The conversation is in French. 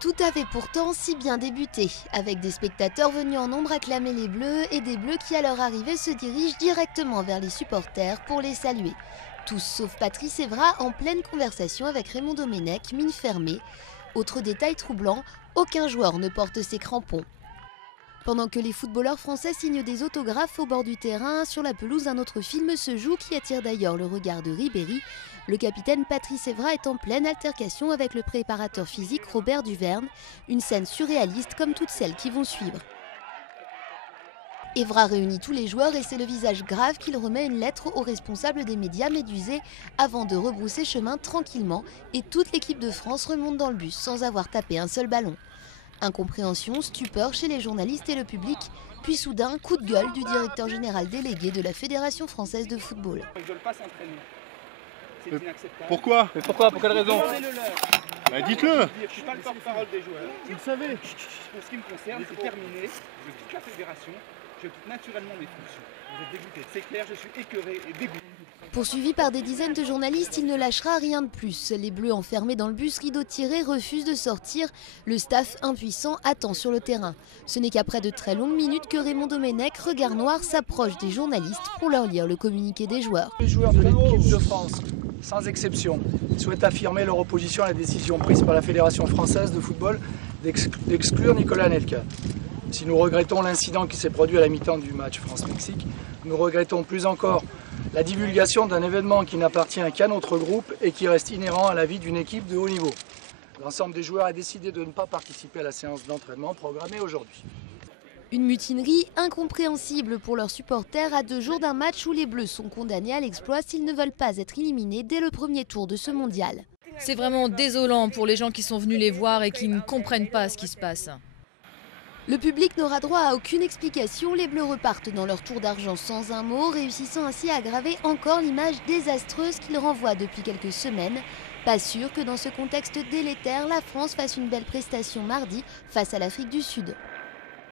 Tout avait pourtant si bien débuté, avec des spectateurs venus en nombre acclamer les Bleus et des Bleus qui à leur arrivée se dirigent directement vers les supporters pour les saluer. Tous sauf Patrice Evra en pleine conversation avec Raymond Domenech, mine fermée. Autre détail troublant, aucun joueur ne porte ses crampons. Pendant que les footballeurs français signent des autographes au bord du terrain, sur la pelouse un autre film se joue qui attire d'ailleurs le regard de Ribéry. Le capitaine Patrice Evra est en pleine altercation avec le préparateur physique Robert Duverne, une scène surréaliste comme toutes celles qui vont suivre. Evra réunit tous les joueurs et c'est le visage grave qu'il remet une lettre au responsable des médias médusés avant de rebrousser chemin tranquillement et toute l'équipe de France remonte dans le bus sans avoir tapé un seul ballon. Incompréhension, stupeur chez les journalistes et le public, puis soudain, coup de gueule du directeur général délégué de la Fédération française de football. Ils ne veulent pas s'entraîner. C'est inacceptable. Pourquoi? Mais pourquoi? Pour quelle raison? Bah, dites-le. Je ne suis pas le porte-parole des joueurs. Vous le savez. Pour ce qui me concerne, c'est terminé. Je quitte la fédération. Je quitte naturellement mes fonctions. Vous êtes dégoûté. C'est clair, je suis écœuré et dégoûté. Poursuivi par des dizaines de journalistes, il ne lâchera rien de plus. Les Bleus enfermés dans le bus, rideau tiré, refusent de sortir. Le staff impuissant attend sur le terrain. Ce n'est qu'après de très longues minutes que Raymond Domenech, regard noir, s'approche des journalistes pour leur lire le communiqué des joueurs. Les joueurs de l'équipe de France, sans exception, souhaitent affirmer leur opposition à la décision prise par la Fédération française de football d'exclure Nicolas Anelka. Si nous regrettons l'incident qui s'est produit à la mi-temps du match France-Mexique, nous regrettons plus encore la divulgation d'un événement qui n'appartient qu'à notre groupe et qui reste inhérent à la vie d'une équipe de haut niveau. L'ensemble des joueurs a décidé de ne pas participer à la séance d'entraînement programmée aujourd'hui. Une mutinerie incompréhensible pour leurs supporters à 2 jours d'un match où les Bleus sont condamnés à l'exploit s'ils ne veulent pas être éliminés dès le premier tour de ce mondial. C'est vraiment désolant pour les gens qui sont venus les voir et qui ne comprennent pas ce qui se passe. Le public n'aura droit à aucune explication, les Bleus repartent dans leur tour d'argent sans un mot, réussissant ainsi à aggraver encore l'image désastreuse qu'ils renvoient depuis quelques semaines. Pas sûr que dans ce contexte délétère, la France fasse une belle prestation mardi face à l'Afrique du Sud.